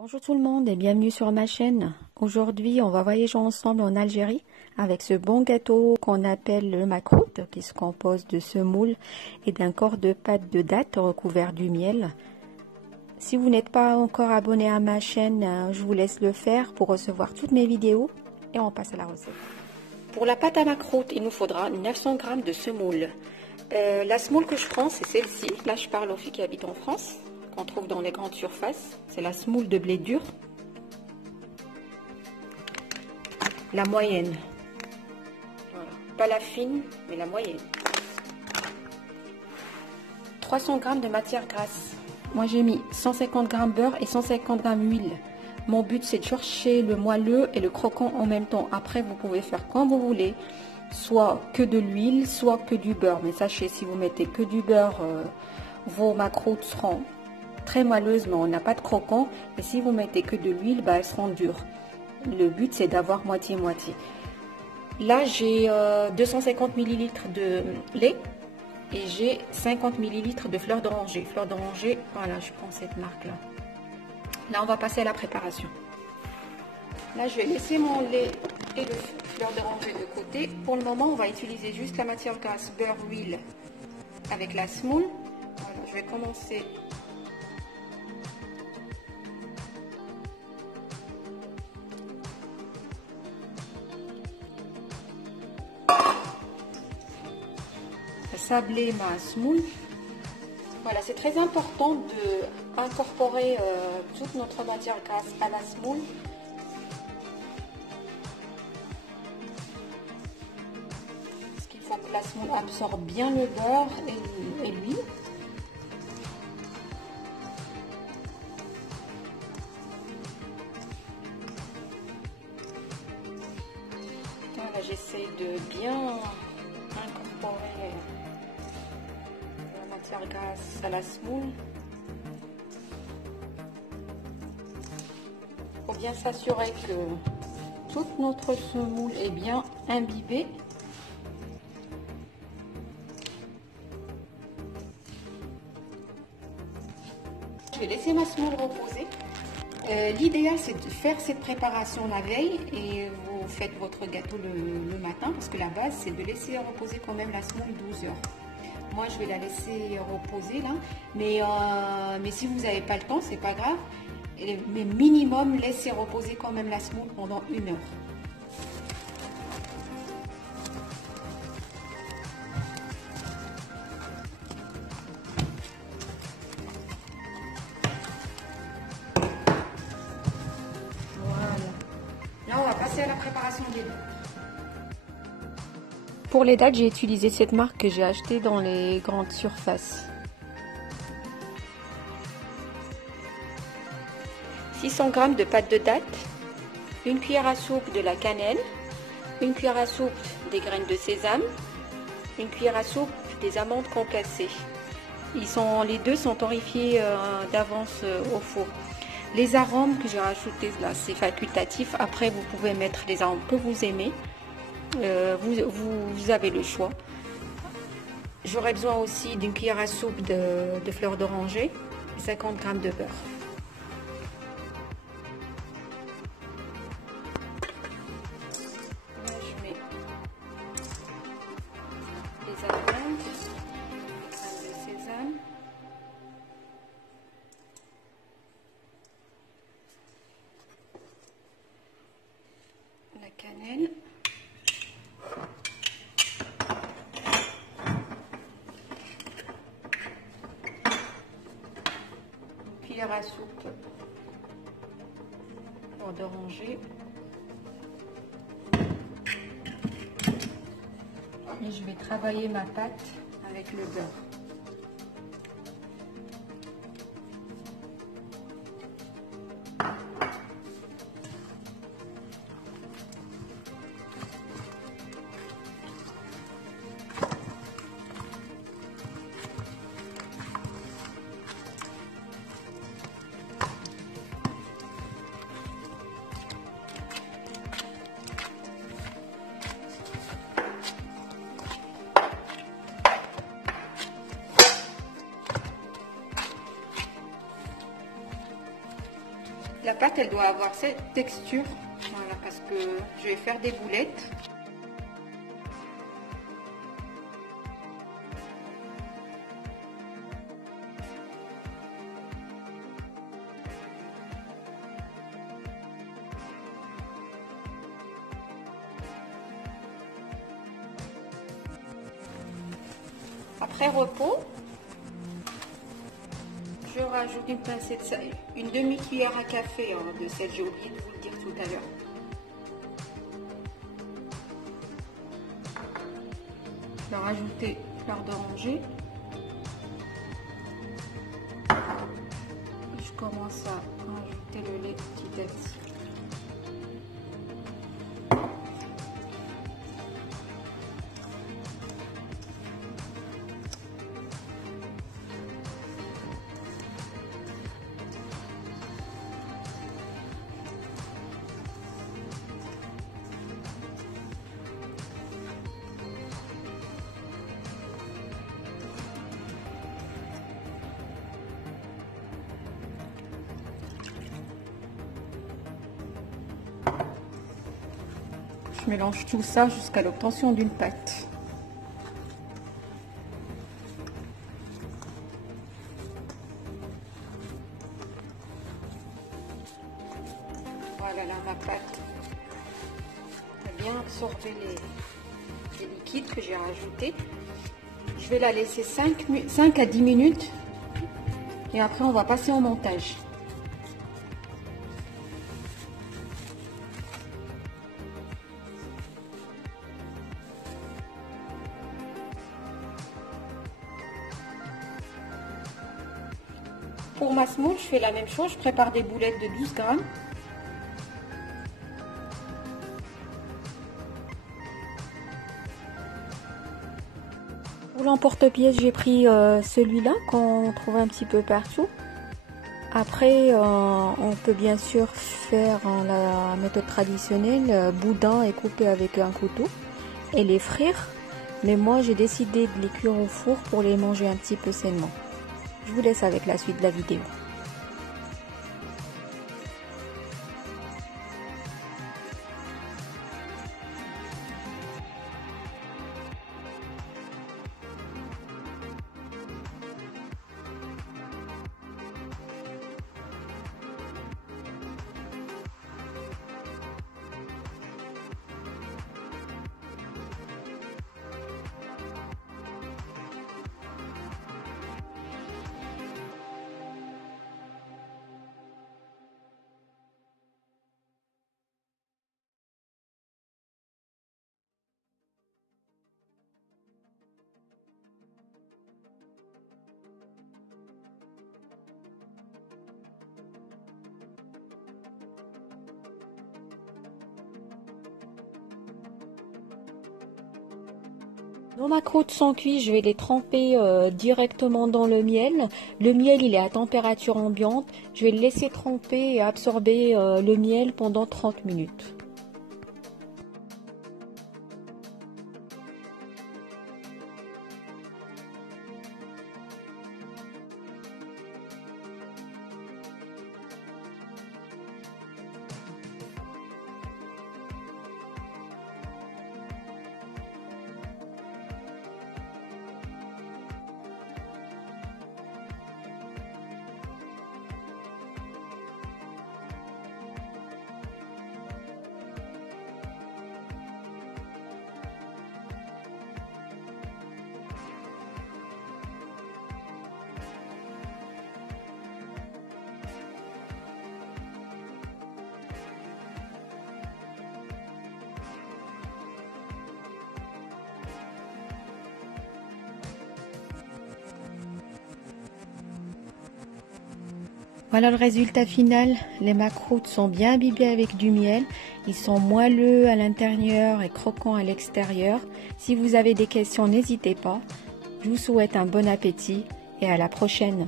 Bonjour tout le monde et bienvenue sur ma chaîne. Aujourd'hui, on va voyager ensemble en Algérie avec ce bon gâteau qu'on appelle le makrout, qui se compose de semoule et d'un corps de pâte de date recouvert du miel. Si vous n'êtes pas encore abonné à ma chaîne, je vous laisse le faire pour recevoir toutes mes vidéos et on passe à la recette. Pour la pâte à makrout, il nous faudra 900 g de semoule. La semoule que je prends, c'est celle-ci. Là, je parle aux filles qui habitent en France. On trouve dans les grandes surfaces, c'est la semoule de blé dur, la moyenne, voilà. Pas la fine mais la moyenne. 300 g de matière grasse, moi j'ai mis 150 g beurre et 150 g huile. Mon but c'est de chercher le moelleux et le croquant en même temps. Après vous pouvez faire comme vous voulez, soit que de l'huile, soit que du beurre, mais sachez, si vous mettez que du beurre, vos makrouts seront très moelleuses, mais on n'a pas de croquant. Et si vous mettez que de l'huile, elles seront dures. Le but c'est d'avoir moitié-moitié. Là j'ai 250 ml de lait et j'ai 50 ml de fleur d'oranger. Fleur d'oranger, voilà, je prends cette marque là. Là on va passer à la préparation. Là je vais laisser mon lait et le fleur d'oranger de côté. Pour le moment on va utiliser juste la matière grasse, beurre, huile avec la semoule. Voilà, je vais commencer . Sabler ma semoule. Voilà, c'est très important d'incorporer toute notre matière grasse à la semoule. Parce qu'il faut que la semoule absorbe bien le beurre et l'huile. Voilà, j'essaie de bien incorporer matière grasse à la semoule. Il faut bien s'assurer que toute notre semoule est bien imbibée. Je vais laisser ma semoule reposer. L'idéal c'est de faire cette préparation la veille et vous faites votre gâteau le matin, parce que la base c'est de laisser reposer quand même la semoule 12 heures. Moi je vais la laisser reposer là, mais si vous n'avez pas le temps, c'est pas grave, mais minimum laissez reposer quand même la semoule pendant 1 heure. Là, on va passer à la préparation des dates. Pour les dates, j'ai utilisé cette marque que j'ai achetée dans les grandes surfaces. 600 g de pâte de date, 1 cuillère à soupe de la cannelle, 1 cuillère à soupe des graines de sésame, 1 cuillère à soupe des amandes concassées. Les deux sont torréfiés d'avance au four. Les arômes que j'ai rajoutés là, c'est facultatif. Après, vous pouvez mettre les arômes que vous aimez. Vous avez le choix. J'aurai besoin aussi d'une cuillère à soupe de fleur d'oranger et 50 g de beurre. Là, je mets les amandes, les graines de sésame. La cannelle, une cuillère à soupe d'oranger et je vais travailler ma pâte avec le beurre. La pâte, elle doit avoir cette texture, voilà, parce que je vais faire des boulettes. Après repos, je rajoute une pincée de sel, une demi-cuillère à café de sel, j'ai oublié de vous le dire tout à l'heure. Je vais rajouter fleur d'oranger. Je commence à rajouter le lait petit à petit. Je mélange tout ça jusqu'à l'obtention d'une pâte. Voilà, là, ma pâte a bien absorbé les liquides que j'ai rajoutés. Je vais la laisser 5 à 10 minutes et après on va passer au montage. Pour ma semoule, je fais la même chose, je prépare des boulettes de 12 grammes. Pour l'emporte-pièce, j'ai pris celui-là qu'on trouve un petit peu partout. Après, on peut bien sûr faire la méthode traditionnelle, boudin et couper avec un couteau et les frire. Mais moi, j'ai décidé de les cuire au four pour les manger un petit peu sainement. Je vous laisse avec la suite de la vidéo. Nos macarons sont cuits, je vais les tremper directement dans le miel. Le miel, il est à température ambiante. Je vais le laisser tremper et absorber le miel pendant 30 minutes. Voilà le résultat final. Les macarons sont bien imbibés avec du miel. Ils sont moelleux à l'intérieur et croquants à l'extérieur. Si vous avez des questions, n'hésitez pas. Je vous souhaite un bon appétit et à la prochaine.